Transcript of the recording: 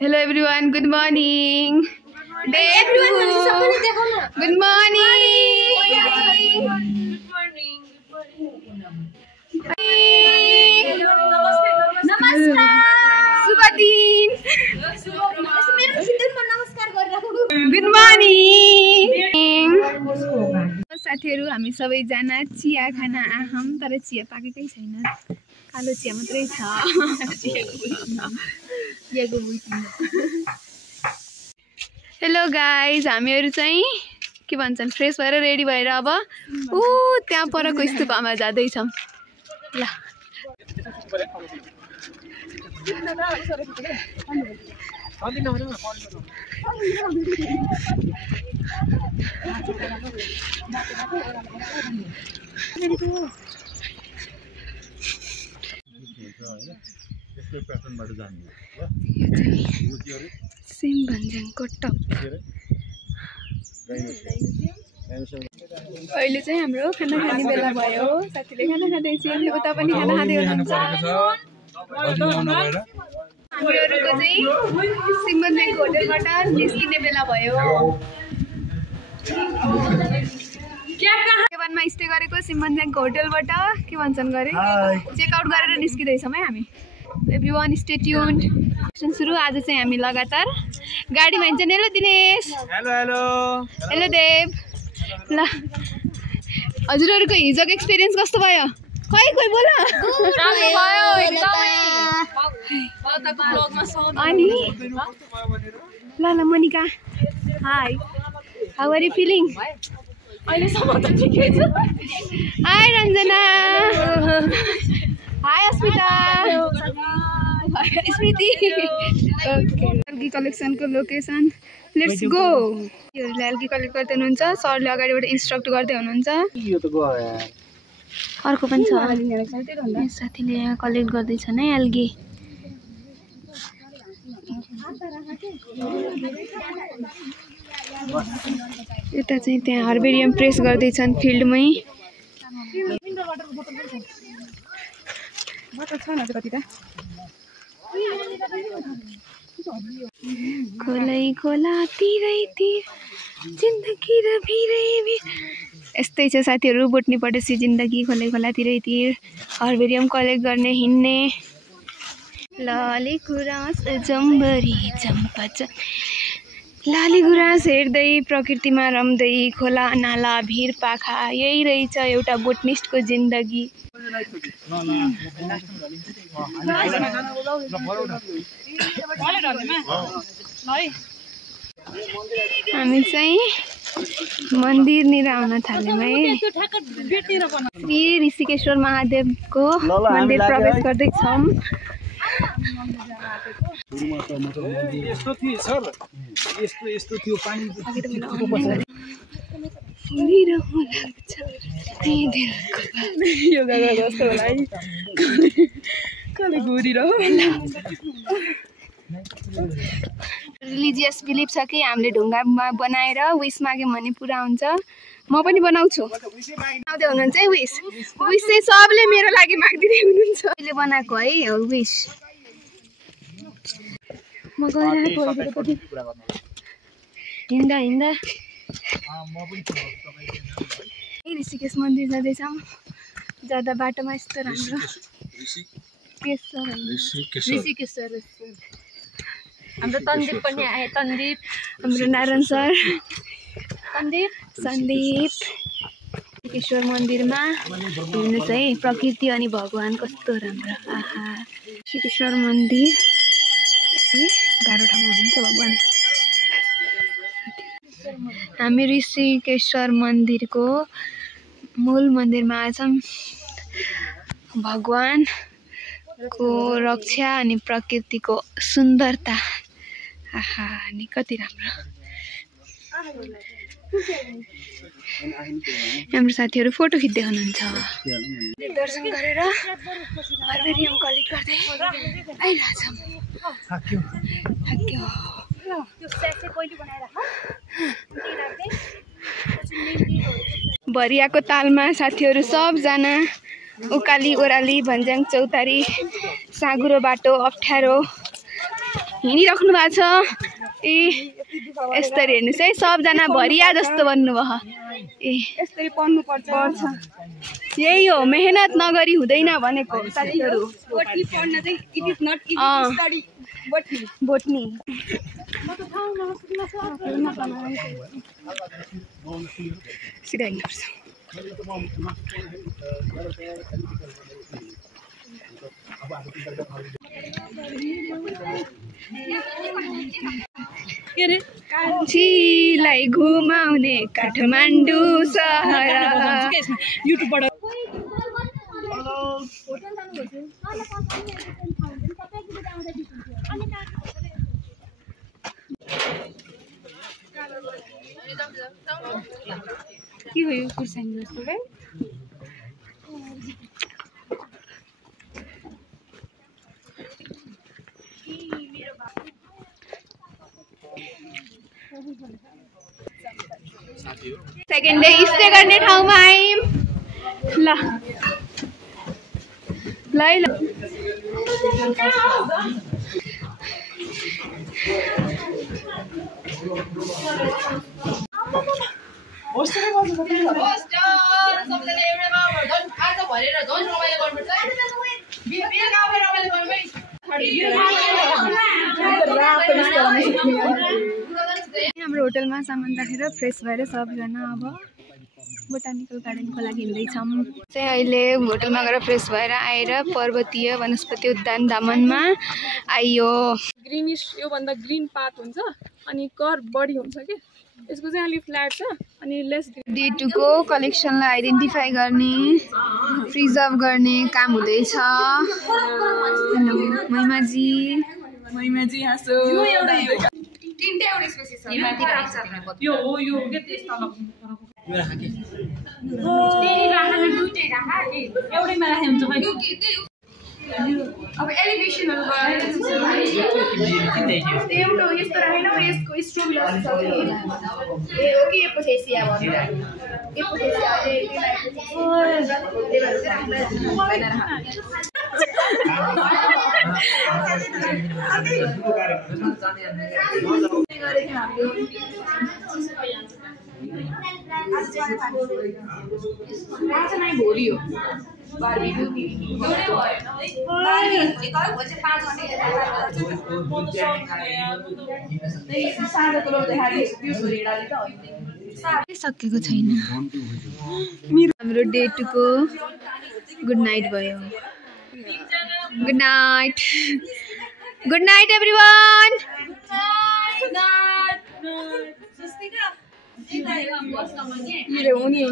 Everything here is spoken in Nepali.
Hello everyone, good morning. Day 2. Good morning. Namaskar. Shubha din. Good morning. साथीहरु हामी सबैजना चिया खान आहम तर चिया पाकेकै छैन कालो चिया मात्रै छ हेलो गाइज हामीहरु चाहिँ के भन्छन् फ्रेश भएर रेडी भएर अब उ त्यहाँ परको स्तूपमा जादै छौं ल सिम भन्ज्याङको टप अहिले चाहिँ हाम्रो खाना खाने बेला भयो साथीले खाना खाँदै छिन् उता पनि खाना खाँदै हुनुहुन्छ हामीहरुको चाहिँ सिम भन्ज्याङको होटलबाट निस्किने बेला भयो केवानमा स्टे गरेको सिम भन्ज्याङको होटलबाट के भन्छन् गरे चेक आउट गरेर निस्किदै छौं है हामी एभ्रीवन स्टे ट्युन्ड सुरु आज चाहिँ हामी लगातार गाडीमा हिँड्छन् hello Dinesh hello hello hello Dev ल हजुरहरुको हिजोको एक्सपीरियन्स कस्तो भयो खै कोही बोल अनि ल Manika hi how are you feeling अहिले सम्म त ठिकै छ hi Ranjana hi Asmita Smriti okay algae कलेक्सनको लोकेसन लेट्स गो यो एल्गी कलेक्ट गर्दै हुनुहुन्छ सरले अगाडिबाट इन्स्ट्रक्ट गर्दै हुनुहुन्छ अर्को पनि छ साथीले यहाँ कलेक्ट गर्दै छन् है एल्गी यता चाहिँ त्यहाँ हर्बेरियम प्रेस गर्दै छन् फिल्डमै खोलै खोला तिरै तिर जिन्दगी र भिरै यस्तै छ साथीहरु बोट्नी पटेसी जिन्दगी खोलै खोला तिरै तिर हर्बेरियम कलेक्ट गर्ने हिँड्ने लाली गुराँस जम्बरी चम्पा लाली गुराँस हेर्दै प्रकृतिमा रम्दै खोला नाला भिर पाखा यही रहेछ एउटा बोटनिस्टको जिन्दगी हामी चाहिँ मन्दिरनिर आउन थाल्यौं है श्री ऋषिकेश्वर महादेवको मन्दिर प्रवेश गर्दै छौं रिलिजियस बिलिभ छ कि हामीले ढुङ्गामा बनाएर विश माग्यौं भने पुरा हुन्छ म पनि बनाउँछु आउँदै हुनुहुन्छ है विश विश चाहिँ सबले मेरो लागि माग्दिदै हुनुहुन्छ अहिले बनाएको है विश म गइरहेको हिँड्दा ऋषिकेश मन्दिर जाँदैछौँ जाँदा बाटोमा यस्तो राम्रो ऋषिकेश्वर हाम्रो तन्दिप पनि आए तन्दिप हाम्रो नारायण सर सन्दीप ऋषिकेश्वर मन्दिरमा हेर्नुहोस् है प्रकृति अनि भगवान कस्तो राम्रो आहा ऋषिकेश्वर मन्दिर गाह्रो ठाउँमा हुनुहुन्छ भगवान हामी ऋषिकेश्वर मन्दिरको मूल मन्दिरमा आएछौँ भगवानको रक्षा अनि प्रकृतिको सुन्दरता आहा नि कति राम्रो हाम्रो साथीहरु फोटो खिच्दै हुनुहुन्छ दर्शन गरेर हर्बेरियम कलेक्ट गर्दै आइरहेछौँ थाक्यो भरियाको तालमा साथीहरु सबजना उकाली ओराली भन्ज्याङ चौतारी साँगुरो बाटो अप्ठ्यारो हिँडिराख्नु भएको छ। ए यसरी हेर्नुहोस् है, सबजना भरिया जस्तो बन्नुभयो। ए यसरी पढ्नु पर्छ। यही हो, मेहनत नगरी हुँदैन भनेको साथीहरू। बोटनी पढ्न चाहिँ it is not easy to study botany. सिधा हिँड्नुपर्छ। कान्छीलाई घुमाउने काठमाडौँ सहर। युट्युबबाट के हो यो कुर्सानी जस्तो है? सेकेन्ड डे स्टे गर्ने ठाउँमा आयौँ। ल ल है ल। हाम्रो होटलमा सामान राखेर फ्रेस भएर सबजना अब बोटानिकल गार्डनको लागि हिँड्दैछौँ। चाहिँ अहिले होटलमा गएर फ्रेस भएर आएर पर्वतीय वनस्पति उद्यान दामनमा आइयो। ग्रीनिश योभन्दा ग्रीन पात हुन्छ अनि कर्भ बढी हुन्छ कि यसको चाहिँ अलि फ्ल्याट छ अनि लेस। डे 2 को कलेक्सनलाई आइडेन्टिफाई गर्ने, प्रिजर्भ गर्ने काम हुँदैछ। हेलो महिमाजी। महिमाजी हाँसो। तीनटा एउटा स्पेसिस छ। यो हो यो के त्यस्तो तेरी राख्न दुईटै राख के एउटैमा राखे हुन्छ खै। अब एलिभेसनहरु गरेर एउटा यस्तो राखेन यसको स्ट्रोबिलस छ ए हो कि एपोथेसिया भन्छ एपोथेसिया आज नै भोलि हो बारबेक्यू सकेको छैन। हाम्रो डे 2 को गुड नाइट भयो। Good night. Good night everyone. ये